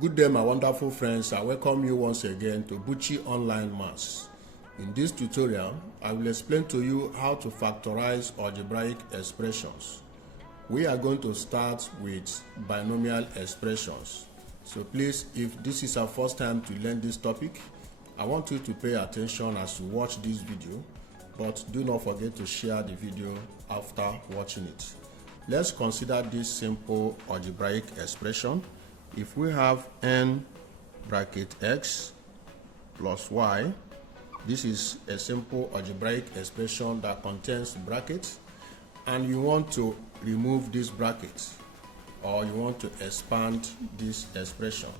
Good day, my wonderful friends. I welcome you once again to Buchi Online Maths. In this tutorial, I will explain to you how to factorize algebraic expressions. We are going to start with binomial expressions. So please, if this is our first time to learn this topic, I want you to pay attention as you watch this video, but do not forget to share the video after watching it. Let's consider this simple algebraic expression. If we have n bracket x plus y, this is a simple algebraic expression that contains brackets, and you want to remove this bracket or you want to expand this expression.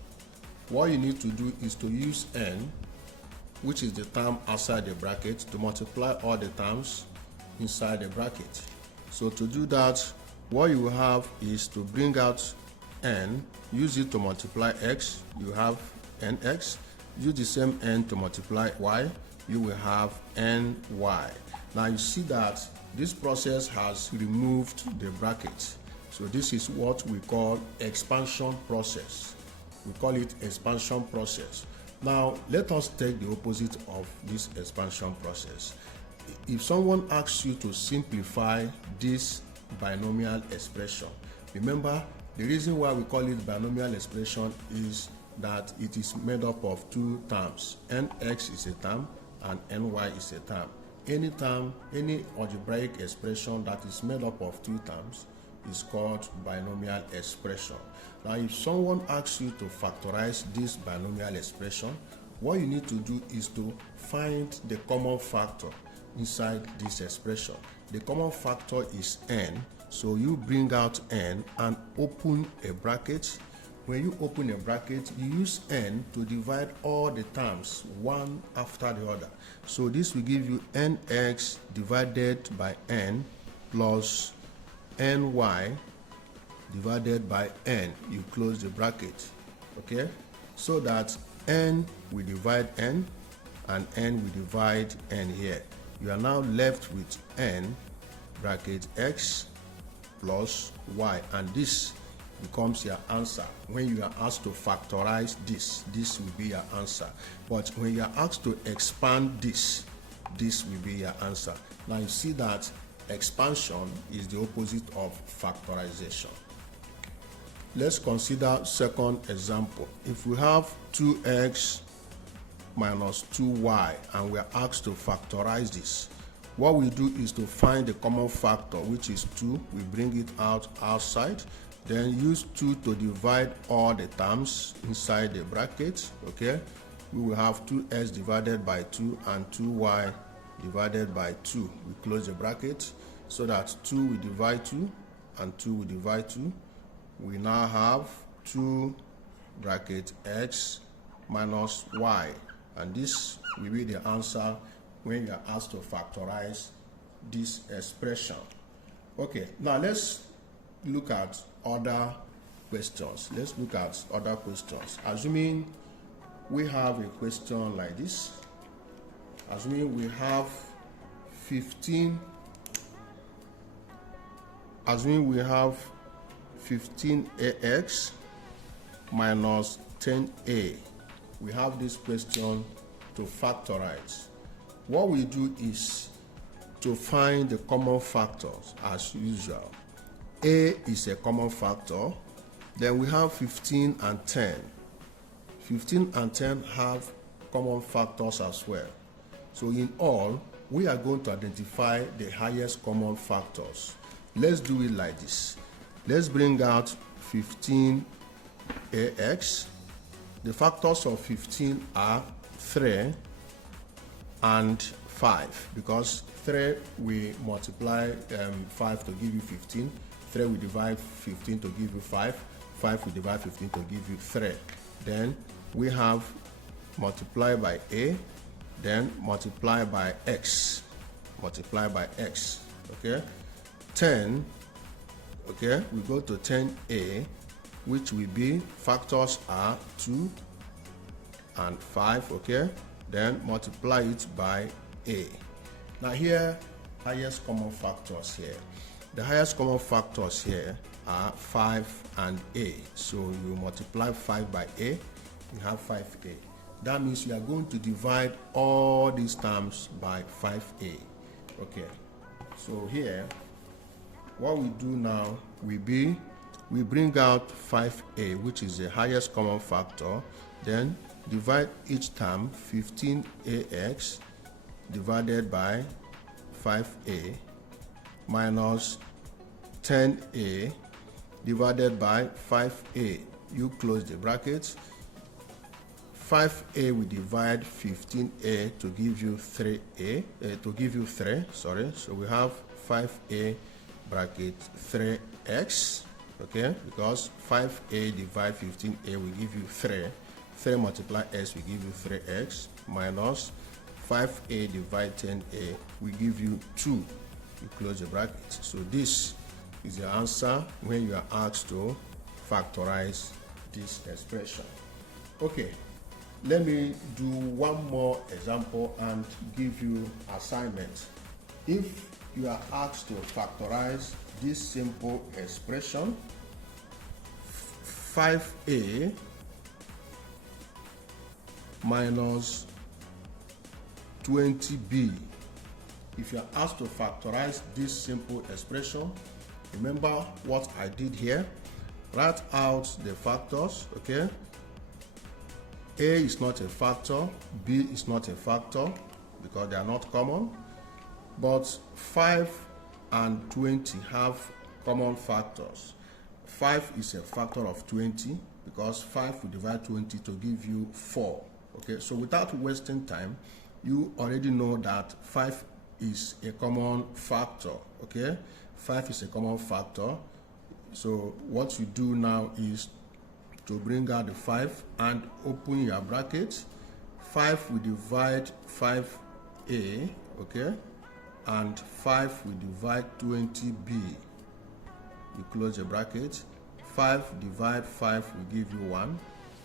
What you need to do is to use n, which is the term outside the bracket, to multiply all the terms inside the bracket. So to do that, what you will have is to bring out n, use it to multiply x, you have nx. Use the same n to multiply y, you will have ny. Now you see that this process has removed the bracket. So this is what we call expansion process. We call it expansion process. Now let us take the opposite of this expansion process. If someone asks you to simplify this binomial expression, remember, the reason why we call it binomial expression is that it is made up of two terms. Nx is a term and ny is a term. Any algebraic expression that is made up of two terms is called binomial expression. Now, if someone asks you to factorize this binomial expression, what you need to do is to find the common factor inside this expression. The common factor is n. So you bring out n and open a bracket. When you open a bracket, you use n to divide all the terms one after the other. So this will give you nx divided by n plus ny divided by n. You close the bracket, okay? So that n will divide n and n will divide n here. You are now left with n bracket x plus y, and this becomes your answer. When you are asked to factorize this will be your answer. But when you are asked to expand this will be your answer. Now you see that expansion is the opposite of factorization. Let's consider second example. If we have 2x minus 2y and we are asked to factorize this, what we do is to find the common factor, which is 2. We bring it out outside, then use 2 to divide all the terms inside the bracket, okay? We will have 2x divided by 2 and 2y divided by 2. We close the bracket so that 2 will divide 2 and 2 will divide 2. We now have 2 bracket x minus y, and this will be the answer when you are asked to factorize this expression. Okay, now let's look at other questions. Assuming we have a question like this. Assuming we have 15ax minus 10a. We have this question to factorize. What we do is to find the common factors as usual. A is a common factor. Then we have 15 and 10. 15 and 10 have common factors as well. So in all, we are going to identify the highest common factors. Let's do it like this. Let's bring out 15ax. The factors of 15 are 3 and 5, because 3 we multiply 5 to give you 15, 3 we divide 15 to give you 5, 5 we divide 15 to give you 3. Then we have multiply by a, then multiply by x, okay? 10, okay, we go to 10a, which will be factors are 2 and 5, okay? Then multiply it by a. Now here, highest common factors here. The highest common factors here are 5 and a. So you multiply 5 by a, you have 5a. That means you are going to divide all these terms by 5a. Okay, so here what we do now will be we bring out 5a, which is the highest common factor, then divide each term 15ax divided by 5a minus 10a divided by 5a. You close the brackets. 5a will divide 15a to give you 3a, sorry. So we have 5a bracket 3x, okay, because 5a divide 15a will give you 3. 3 multiply x will give you 3x minus 5a divide 10a will give you 2. You close the brackets. So this is the answer when you are asked to factorize this expression. Okay, let me do one more example and give you assignment. If you are asked to factorize this simple expression, 5a minus 20b. If you are asked to factorize this simple expression, remember what I did here. Write out the factors, okay? A is not a factor, B is not a factor because they are not common, but 5 and 20 have common factors. 5 is a factor of 20 because 5 will divide 20 to give you 4. Okay, so without wasting time, you already know that 5 is a common factor. Okay, 5 is a common factor. So what you do now is to bring out the 5 and open your bracket. 5 will divide 5a, okay, and 5 will divide 20b. You close the bracket. 5 divide 5 will give you 1.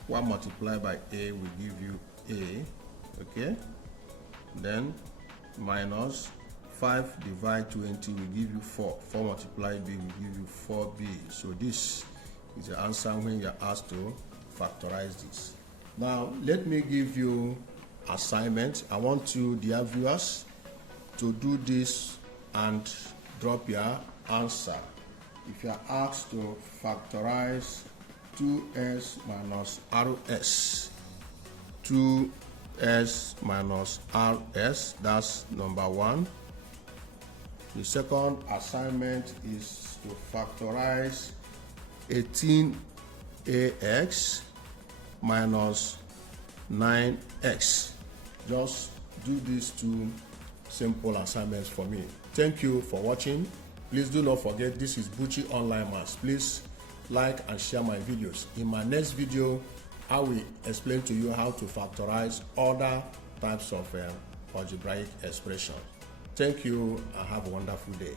1 multiplied by a will give you a, okay, then minus 5 divide 20 will give you 4. 4 multiplied b will give you 4b. So this is the answer when you are asked to factorize this. Now let me give you assignment. I want you, dear viewers, to do this and drop your answer. If you are asked to factorize 2s minus rs, 2s minus rs, that's number 1. The second assignment is to factorize 18ax minus 9x. Just do these two simple assignments for me. Thank you for watching. Please do not forget, this is Buchi Online Maths. Please like and share my videos. In my next video, I will explain to you how to factorize other types of algebraic expressions. Thank you and have a wonderful day.